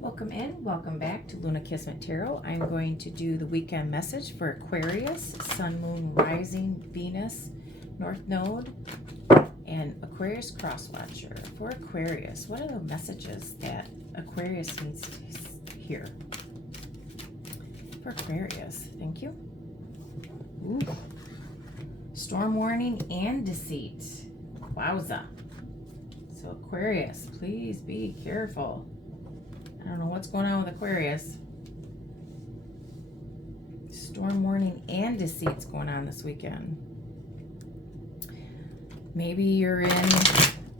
Welcome in, welcome back to Luna Kismet Tarot. I'm going to do the weekend message for Aquarius, Sun, Moon, Rising, Venus, North Node, and Aquarius Cross Watcher. For Aquarius, what are the messages that Aquarius needs to hear? For Aquarius, thank you. Ooh. Storm warning and deceit. Wowza. So Aquarius, please be careful. I don't know what's going on with Aquarius. Storm warning and deceit's going on this weekend. Maybe you're in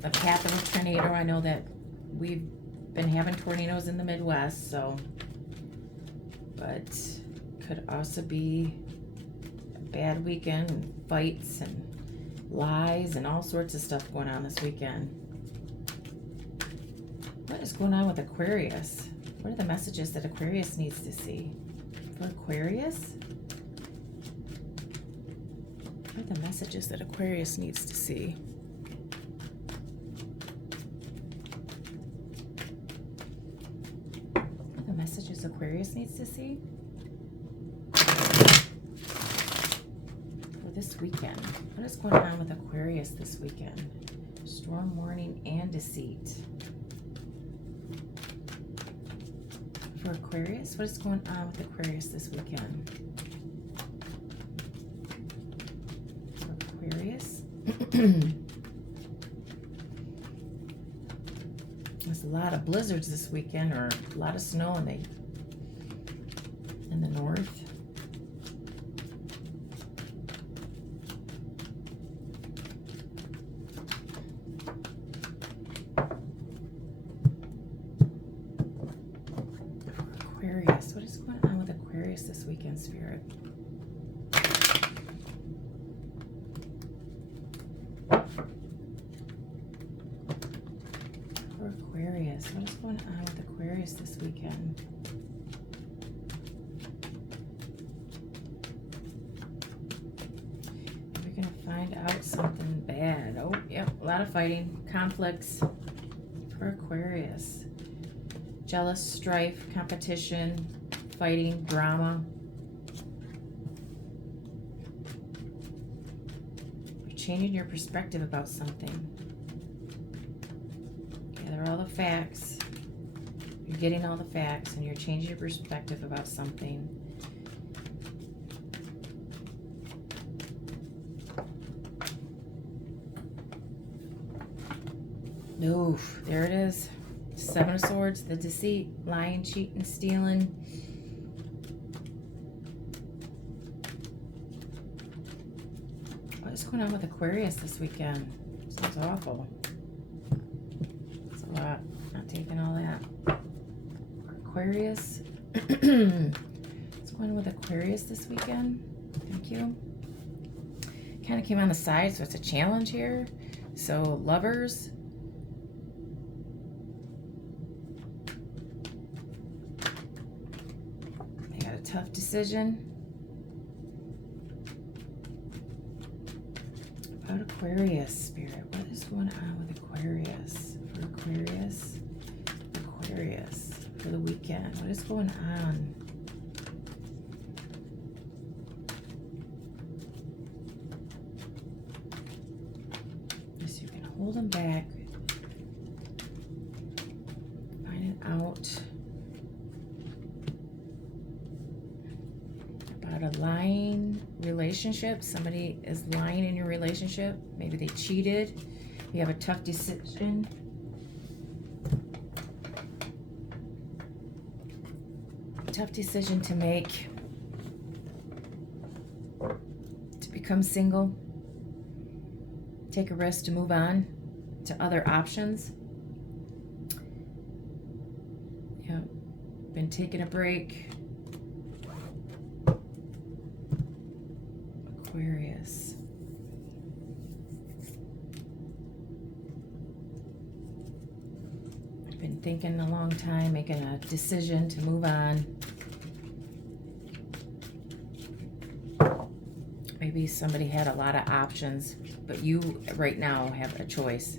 the path of a tornado. I know that we've been having tornadoes in the Midwest, so, but could also be a bad weekend, and fights and lies and all sorts of stuff going on this weekend. What is going on with Aquarius? What are the messages that Aquarius needs to see? For Aquarius? What are the messages that Aquarius needs to see? What are the messages Aquarius needs to see? For this weekend. What is going on with Aquarius this weekend? Storm warning and deceit. For Aquarius, what is going on with Aquarius this weekend? For Aquarius, there's a lot of blizzards this weekend, or a lot of snow in the north. Aquarius, what is going on with Aquarius this weekend, Spirit? For Aquarius, what is going on with Aquarius this weekend? We're going to find out something bad. Oh, yep, a lot of fighting, conflicts for Aquarius. Jealous, strife, competition, fighting, drama. You're changing your perspective about something. Gather all the facts. You're getting all the facts and you're changing your perspective about something. Oof, there it is. Seven of Swords, the deceit, lying, cheating, stealing. What is going on with Aquarius this weekend? Sounds awful. It's a lot. Not taking all that. Aquarius. What's going on with Aquarius this weekend? Thank you. Kind of came on the side, so it's a challenge here. So lovers. Tough decision. About Aquarius, Spirit. What is going on with Aquarius? For Aquarius. Aquarius. For the weekend. What is going on? So you can hold them back. Find it out. A lying relationship. Somebody is lying in your relationship. Maybe they cheated. You have a tough decision. Tough decision to make. To become single. Take a risk to move on to other options. Yeah. Been taking a break. Aquarius. I've been thinking a long time, making a decision to move on. Maybe somebody had a lot of options, but you right now have a choice.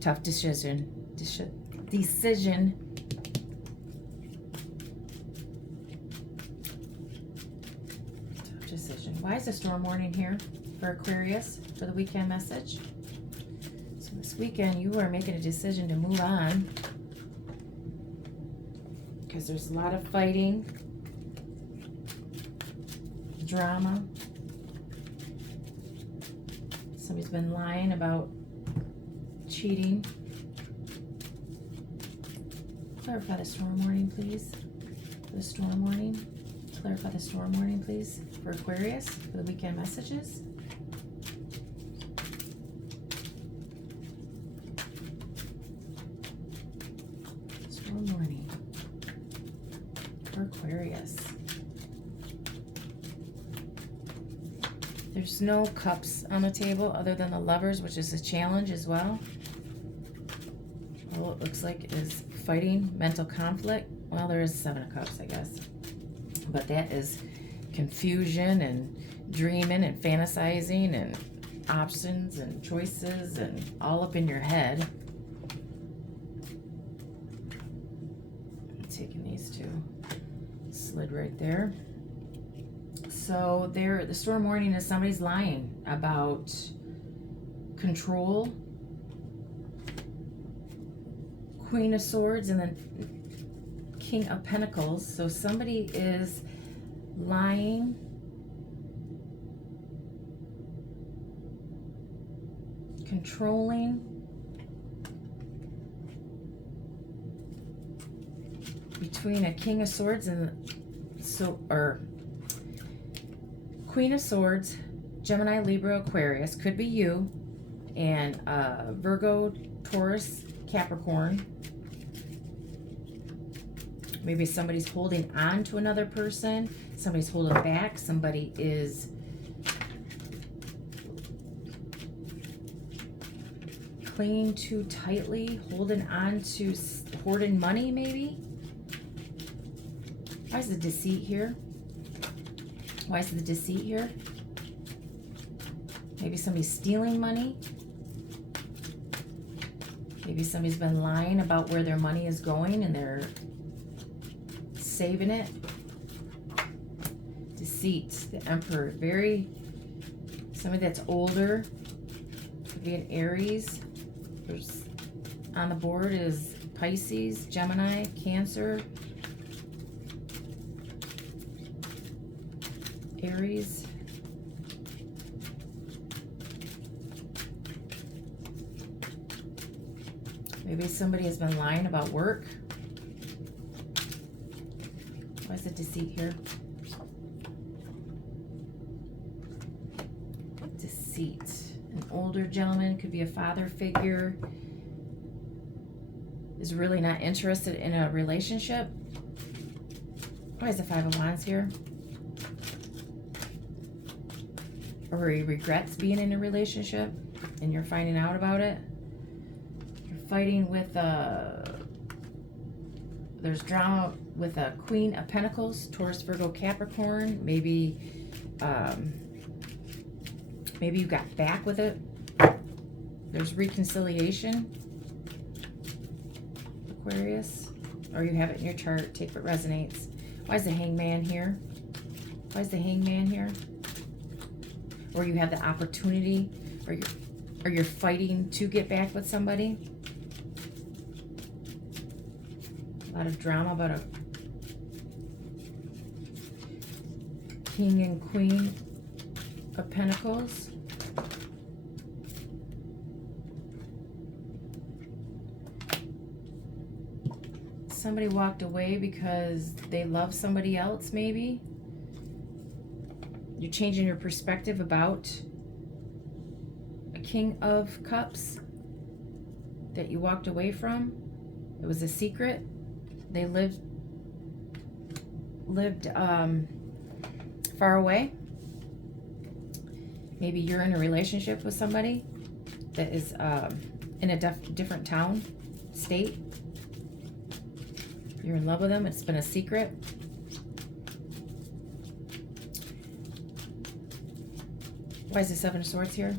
Tough decision decision. Why is the storm warning here for Aquarius for the weekend message? So this weekend you are making a decision to move on because there's a lot of fighting, drama. Somebody's been lying about cheating. Clarify the storm warning, please. The storm warning. Clarify the storm warning, please, for Aquarius for the weekend messages. Storm warning for Aquarius. There's no cups on the table other than the lovers, which is a challenge as well. All it looks like is fighting, mental conflict. Well, there is 7 of cups, I guess. But that is confusion and dreaming and fantasizing and options and choices and all up in your head. I'm taking these two. Slid right there. So there, the storm warning is somebody's lying about control. Queen of Swords and then King of Pentacles. So somebody is lying, controlling, between a King of Swords and Queen of Swords, Gemini, Libra, Aquarius, could be you, and Virgo, Taurus, Capricorn. Maybe somebody's holding on to another person. Somebody's holding back. Somebody is clinging too tightly, holding on to, hoarding money maybe. Why is the deceit here? Why is the deceit here? Maybe somebody's stealing money. Maybe somebody's been lying about where their money is going and they're saving it. Deceit, the Emperor, somebody that's older, could be an Aries. There's on the board is Pisces, Gemini, Cancer, Aries. Maybe somebody has been lying about work. Why is the deceit here? Deceit. An older gentleman, could be a father figure, is really not interested in a relationship. Why is the 5 of Wands here? Or he regrets being in a relationship and you're finding out about it. You're fighting with there's drama with a Queen of Pentacles, Taurus, Virgo, Capricorn. Maybe maybe you got back with it. There's reconciliation, Aquarius, or you have it in your chart. Take what resonates. Why is the Hangman here? Why is the Hangman here? Or you have the opportunity, or you're fighting to get back with somebody. A lot of drama about a King and Queen of Pentacles. Somebody walked away because they love somebody else, maybe. You're changing your perspective about a King of Cups that you walked away from. It was a secret. They lived far away. Maybe you're in a relationship with somebody that is in a different town, state. You're in love with them. It's been a secret. Why is the 7 of Swords here?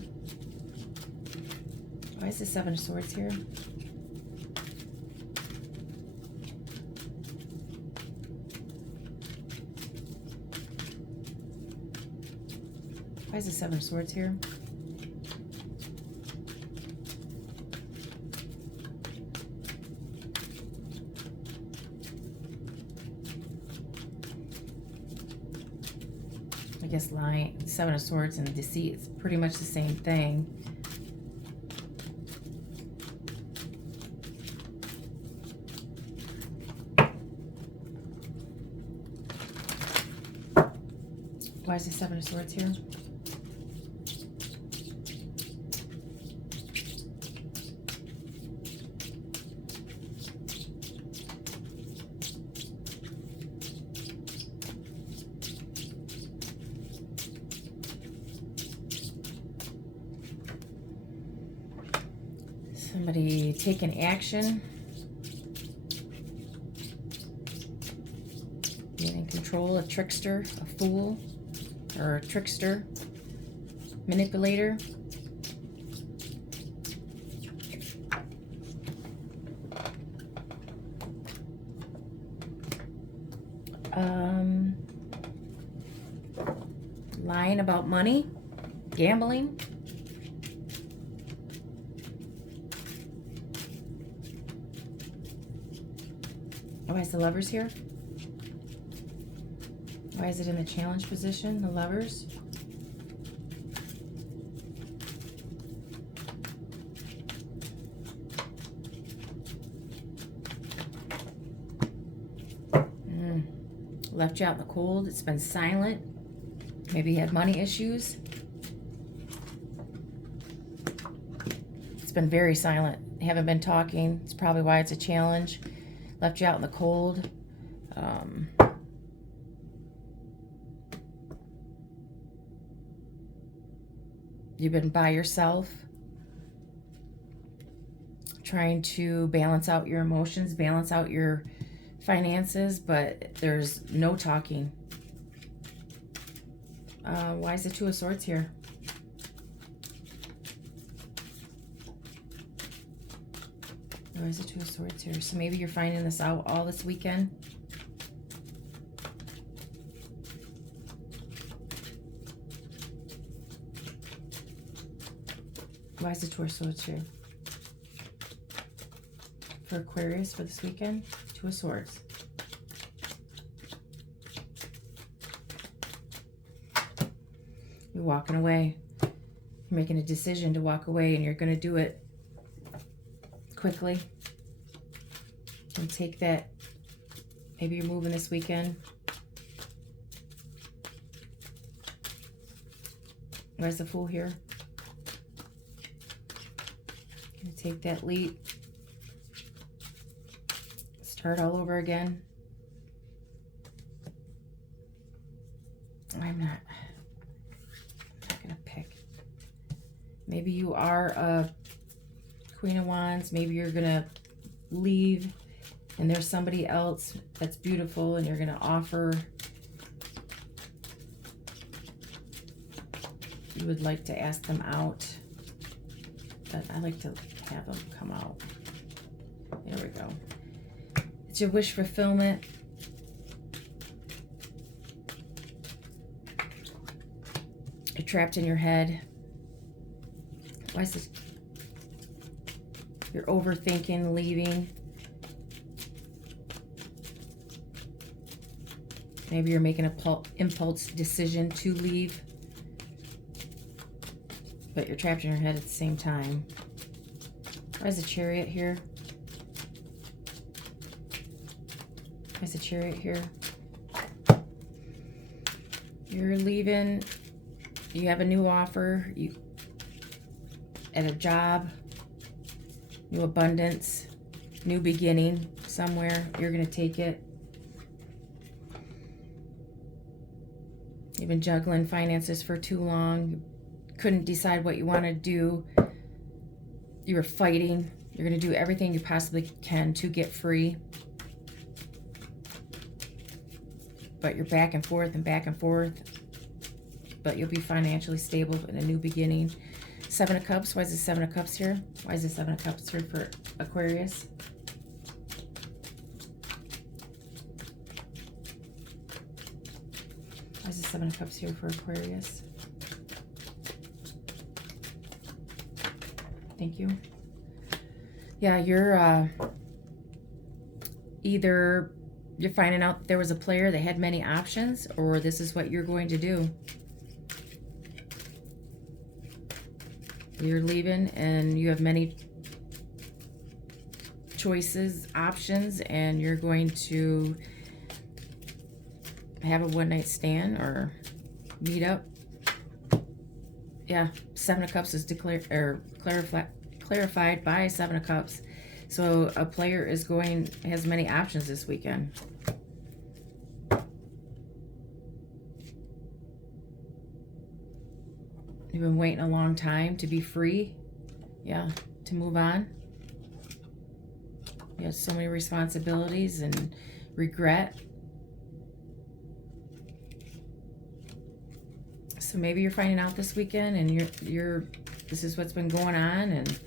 Why is the 7 of Swords here? Why is the Seven of Swords here? I guess lying, Seven of Swords and deceit is pretty much the same thing. Why is the Seven of Swords here? Somebody taking action, being in control, a trickster, a fool, or a trickster, manipulator. Lying about money, gambling. Why is the Lovers here? Why is it in the challenge position, the Lovers? Left you out in the cold. It's been silent. Maybe you had money issues. It's been very silent. They haven't been talking. It's probably why it's a challenge. Left you out in the cold. You've been by yourself, trying to balance out your emotions, balance out your finances, but there's no talking. Why is the Two of Swords here? Why is the Two of Swords here? So maybe you're finding this out all this weekend. Why is the Two of Swords here? For Aquarius for this weekend, Two of Swords. You're walking away. You're making a decision to walk away, and you're going to do it quickly. And take that. Maybe you're moving this weekend. Where's the Fool here? Gonna take that leap. Start all over again. I'm not gonna pick. Maybe you are a Queen of Wands. Maybe you're gonna leave and there's somebody else that's beautiful and you're gonna offer. You would like to ask them out, but I like to have them come out. There we go. It's your wish fulfillment. You're trapped in your head. Why is this? You're overthinking, leaving. Maybe you're making an impulse decision to leave, but you're trapped in your head at the same time. Why is the Chariot here? Why is the Chariot here? You're leaving. You have a new offer. You at a job. New abundance. New beginning somewhere. You're going to take it. You've been juggling finances for too long. You couldn't decide what you want to do. You were fighting. You're going to do everything you possibly can to get free. But you're back and forth and back and forth. But you'll be financially stable in a new beginning. Seven of Cups. Why is the Seven of Cups here? Why is the Seven of Cups here for Aquarius? Why is the Seven of Cups here for Aquarius? Thank you. Yeah, you're either you're finding out there was a player that had many options, or this is what you're going to do. You're leaving and you have many choices, options, and you're going to have a one-night stand or meet up. Yeah, Seven of Cups is declared or clarified by Seven of Cups. So a player has many options this weekend. You've been waiting a long time to be free. Yeah, to move on. You have so many responsibilities and regret. So maybe you're finding out this weekend and this is what's been going on, and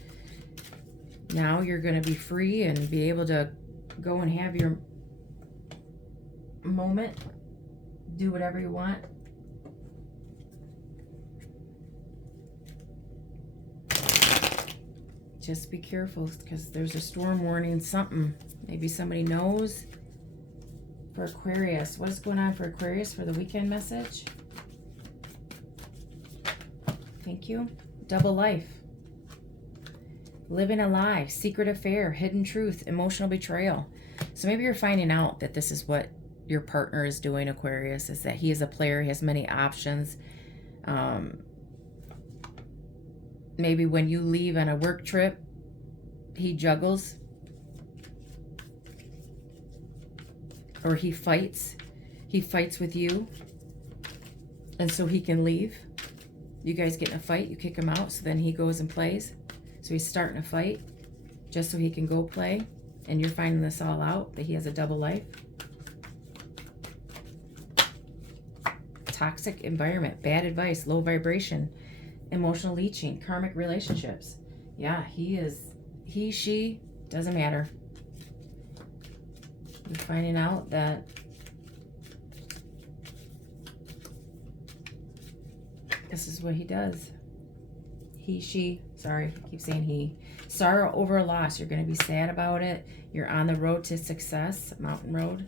now you're going to be free and be able to go and have your moment, do whatever you want. Just be careful because there's a storm warning, something. Maybe somebody knows. For Aquarius, what is going on for Aquarius for the weekend message? Thank you. Double life. Living a lie, secret affair, hidden truth, emotional betrayal. So maybe you're finding out that this is what your partner is doing, Aquarius, is that he is a player, he has many options. Maybe when you leave on a work trip, he juggles. Or he fights. He fights with you. And so he can leave. You guys get in a fight, you kick him out, so then he goes and plays. So he's starting a fight just so he can go play. And you're finding this all out, that he has a double life. Toxic environment, bad advice, low vibration, emotional leeching, karmic relationships. Yeah, he, she, doesn't matter. You're finding out that this is what he does. He, she, sorry, I keep saying he. Sorrow over a loss. You're going to be sad about it. You're on the road to success, mountain road.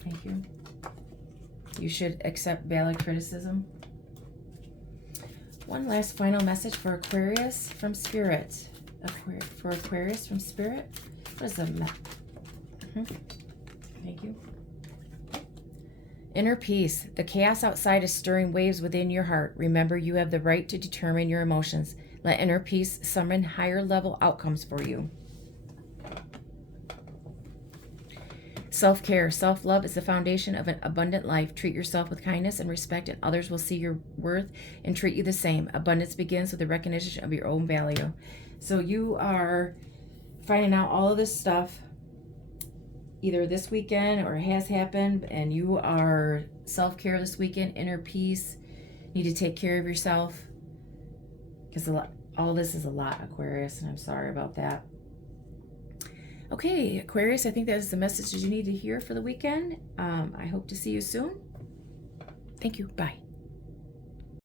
Thank you. You should accept valid criticism. One last final message for Aquarius from Spirit. For Aquarius from Spirit. What is the Thank you. Inner peace. The chaos outside is stirring waves within your heart. Remember, you have the right to determine your emotions. Let inner peace summon higher level outcomes for you. Self-care. Self-love is the foundation of an abundant life. Treat yourself with kindness and respect, and others will see your worth and treat you the same. Abundance begins with the recognition of your own value. So you are finding out all of this stuff either this weekend or has happened, and you are self-care this weekend, inner peace. You need to take care of yourself because all this is a lot, Aquarius, and I'm sorry about that. Okay, Aquarius, I think that is the messages you need to hear for the weekend. I hope to see you soon. Thank you. Bye.